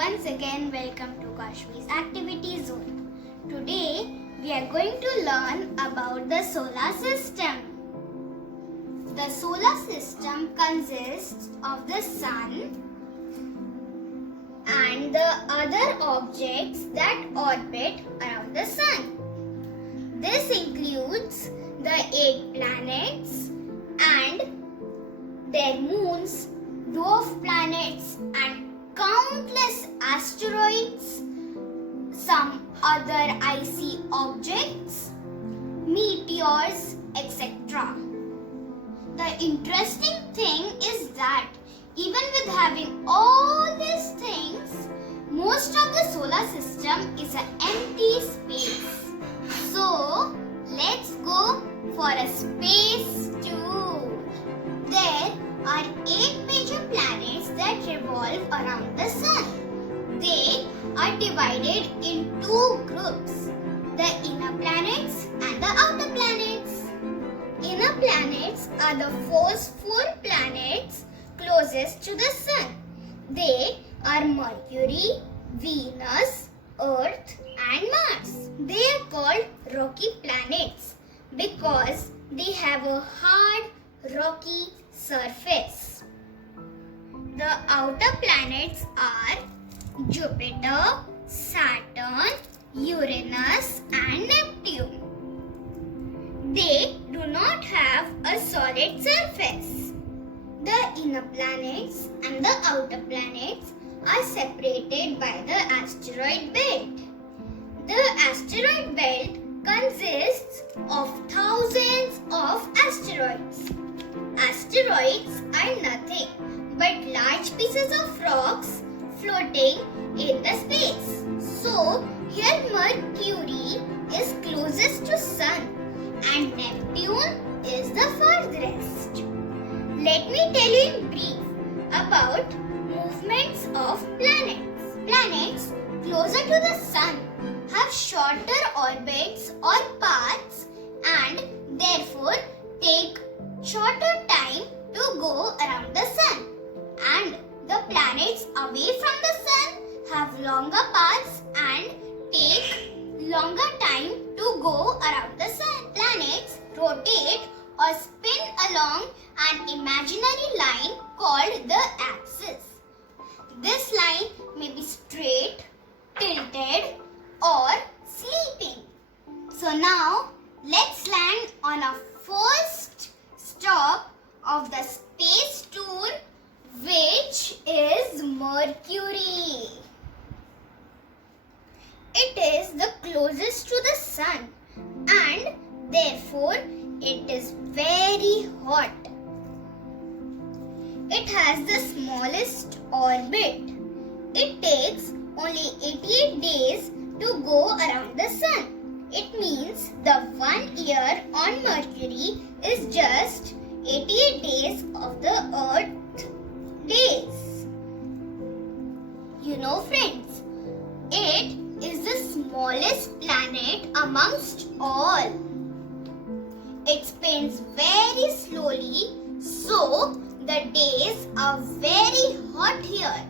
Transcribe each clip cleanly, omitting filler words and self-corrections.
Once again, welcome to Kashmi's Activity Zone. Today, we are going to learn about the solar system. The solar system consists of the sun and the other objects that orbit around the sun. This includes the 8 planets and their moons, dwarf planets and countless asteroids, some other icy objects, meteors, etc. The interesting thing is that even with having all these things, most of the solar system is an empty space. So, let's go for a space tour. There are 8 major planets that revolve around the sun. They are divided in 2 groups, the inner planets and the outer planets. Inner planets are the first 4 planets closest to the sun. They are Mercury, Venus, Earth and Mars. They are called rocky planets because they have a hard, rocky surface. The outer planets are Jupiter, Saturn, Uranus and Neptune. They do not have a solid surface. The inner planets and the outer planets are separated by the asteroid belt. The asteroid belt consists of thousands of asteroids. Asteroids are nothing but large pieces of rocks floating in the space. So, here Mercury is closest to Sun and Neptune is the farthest. Let me tell you in brief about movements of planets. Planets closer to the Sun have shorter orbits or paths and therefore take shorter time to go around the sun, and the planets away from the sun have longer paths and take longer time to go around the sun. Planets rotate or spin along an imaginary line called the axis. This line may be straight, tilted or sleeping. So now let's land on our first stop of the space tour, which is Mercury. It is the closest to the sun and therefore it is very hot. It has the smallest orbit. It takes only 88 days to go around the sun. It means the 1 year on Mercury is just 88 days of the Earth days. You know friends, it is the smallest planet amongst all. It spins very slowly, so the days are very hot here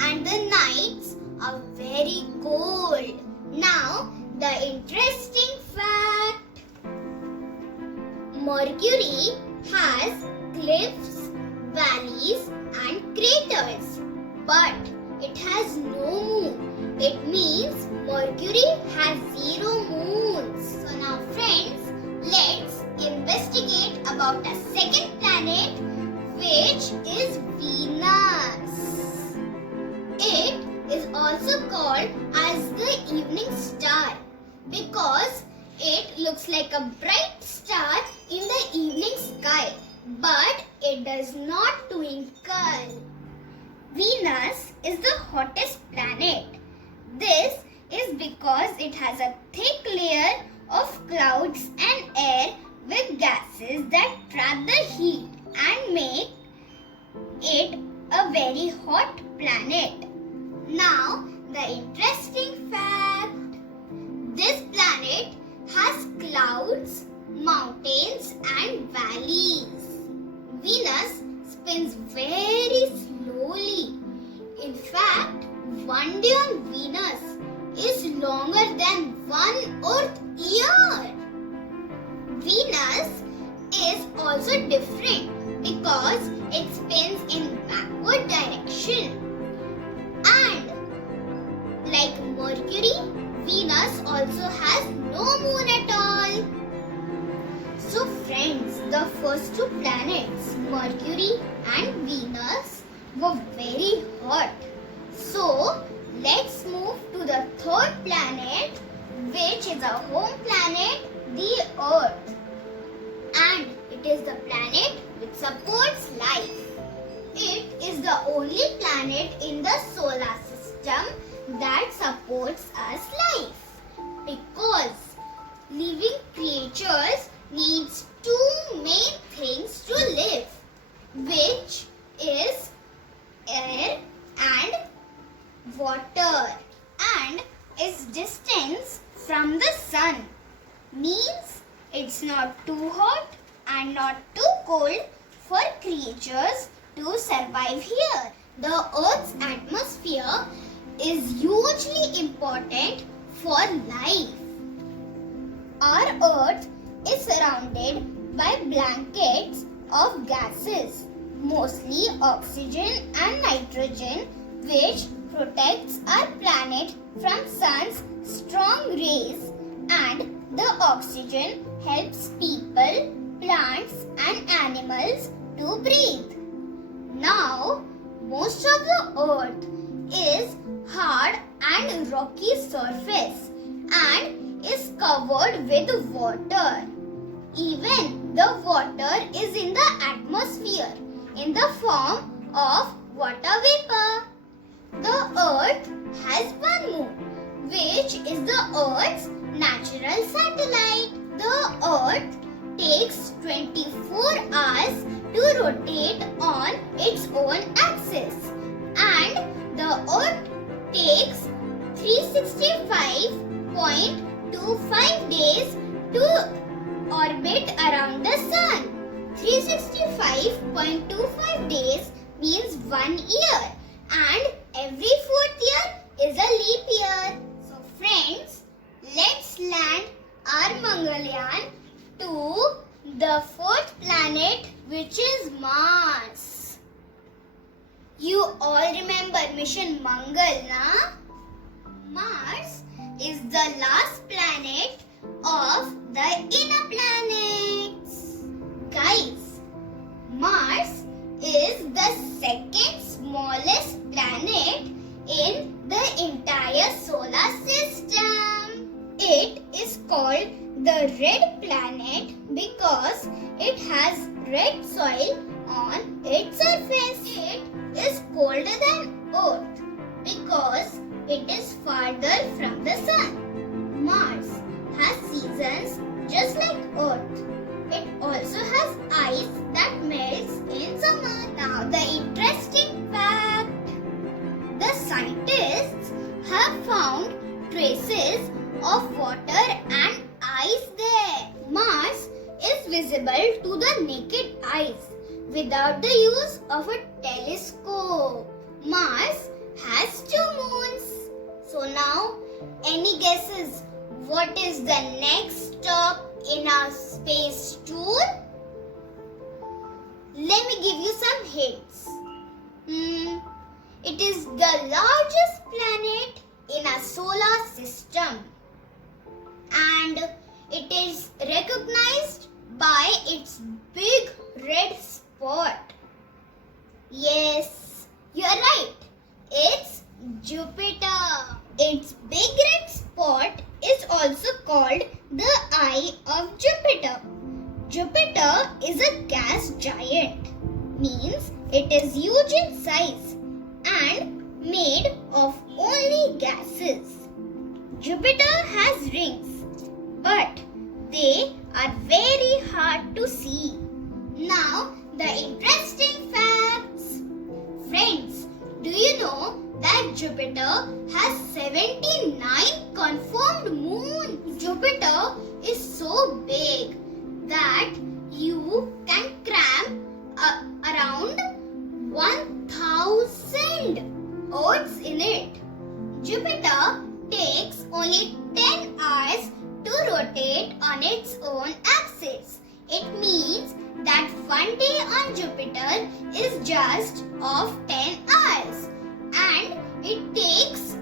and the nights are very cold. Now, the interesting fact. Mercury has cliffs, valleys and craters, but it has no moon. It means Mercury has 0 moons. So now friends, let's investigate about a second planet, which is Venus. It is also called as the evening star because it looks like a bright star in the evening sky, but it does not twinkle. Venus is the hottest planet. This is because it has a thick layer of clouds and air with gases that trap the heat and make it a very hot planet. Now, the interesting fact. This planet has clouds, mountains and valleys. Venus spins very slowly. In fact, one day were very hot. So, let's move to the third planet, which is our home planet, the Earth. And it is the planet which supports life. It is the only planet in the solar system that supports us life. Because living creatures needs two main things to live, which is air and water, and its distance from the sun means it's not too hot and not too cold for creatures to survive here. The Earth's atmosphere is hugely important for life. Our Earth is surrounded by blankets of gases, mostly oxygen and nitrogen, which protects our planet from sun's strong rays, and the oxygen helps people, plants and animals to breathe. Now, most of the Earth is hard and rocky surface and is covered with water. Even the water is in the atmosphere in the form of water vapor. The Earth has one moon, which is the Earth's natural satellite. The Earth takes 24 hours to rotate on its own axis, and the Earth takes 365.25 days to orbit around the sun. 365.25 days means 1 year, and every fourth year is a leap year. So friends, let's land our Mangalyaan to the fourth planet, which is Mars. You all remember Mission Mangal, na? Mars is the last planet of the inner planets. Guys, Mars is the second smallest planet in the entire solar system. It is called the red planet because it has red soil on its surface. It is colder than Earth because it is farther from the sun. Mars has seasons just like Earth. It also has ice that melts in summer. Now the interesting fact. The scientists have found traces of water and ice there. Mars is visible to the naked eyes without the use of a telescope. Mars has 2 moons. So now, any guesses what is the next stop in our space tour? Let me give you some hints. It is the largest planet in our solar system, and it is recognized by its big red spot. Yes, you are right. It's Jupiter. Its big red spot is also called the Eye of Jupiter. Jupiter is a gas giant, means it is huge in size and made of only gases. Jupiter has rings, but they are very hard to see. Now, the interesting facts. Friends, do you know that Jupiter has 79 confirmed moons? Jupiter is so big that you can cram around 1000 Earths in it. Jupiter takes only 10 hours to rotate on its own axis. It means that one day on Jupiter is just of 10 hours, and it takes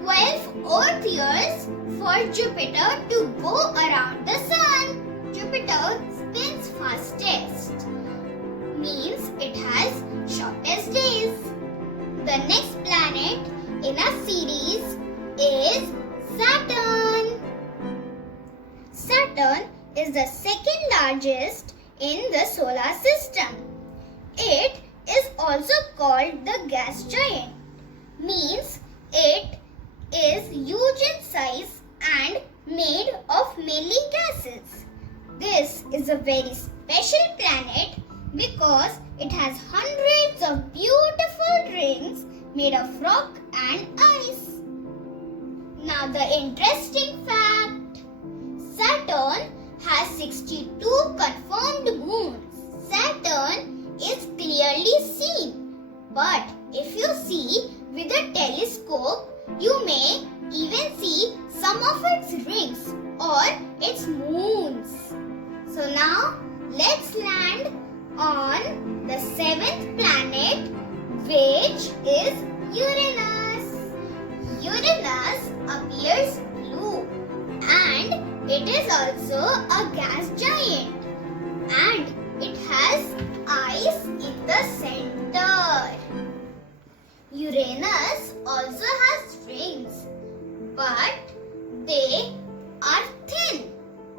12 Earth years for Jupiter to go around the Sun. Jupiter spins fastest, means it has shortest days. solar system. It is also called the gas giant. Means it is huge in size and made of mainly gases. This is a very special planet because it has hundreds of beautiful rings made of rock and ice. Now the interesting fact. Saturn has 62 confirmed moons. Saturn is clearly seen. But if you see with a telescope, you may even see some of its rings or its moons. So now let's land on the seventh planet, which is Uranus. Uranus appears blue and it is also a gas giant and it has ice in the center. Uranus also has rings, but they are thin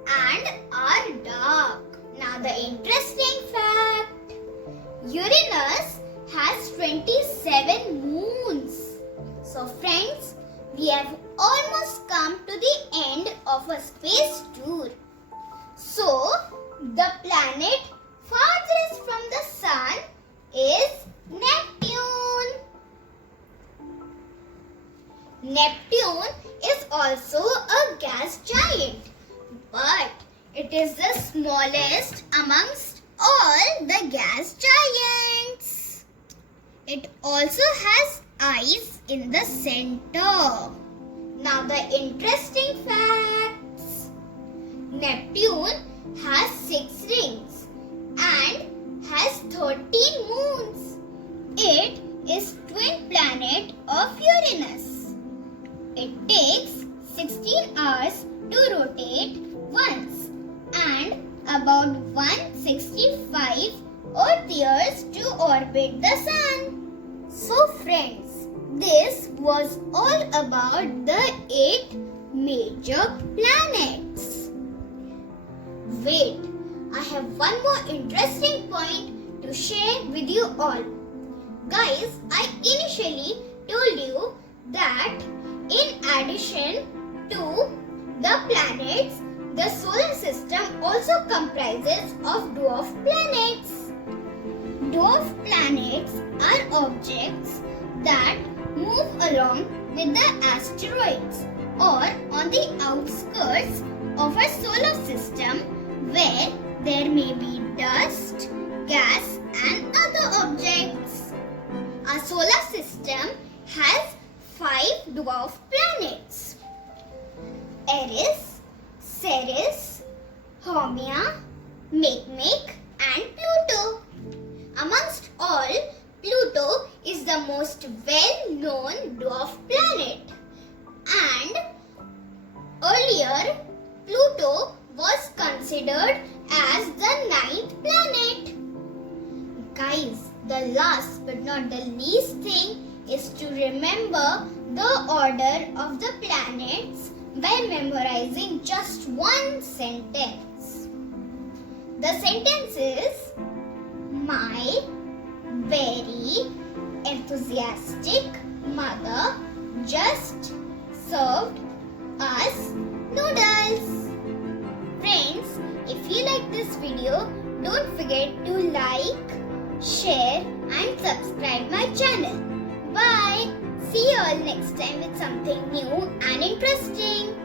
and are dark. Now the interesting fact. Uranus has 27 moons. So friends, we have almost come to the end of a space tour. So the planet farthest from the sun is Neptune. Neptune is also a gas giant, but it is the smallest amongst all the gas giants. It also has ice in the center. Now the interesting facts. Neptune has 6 rings and has 13 moons. It is twin planet of Uranus. It takes 16 hours to rotate once and about 165 Earth years to orbit the Sun. So friends, this was all about the 8 major planets. Wait, I have one more interesting point to share with you all. Guys, I initially told you that in addition to the planets, the solar system also comprises of dwarf planets. Dwarf planets are objects that move along with the asteroids or on the outskirts of a solar system where there may be dust, gas and other objects. Our solar system has 5 dwarf planets: Eris, Ceres, Haumea, Makemake and Pluto. Amongst all, Pluto is the most well-known dwarf planet. And earlier, Pluto was considered as the 9th planet. Guys, the last but not the least thing is to remember the order of the planets by memorizing just one sentence. The sentence is, my very enthusiastic mother just served us noodles. Friends, if you like this video, don't forget to like, share and subscribe my channel. Bye. See you all next time with something new and interesting.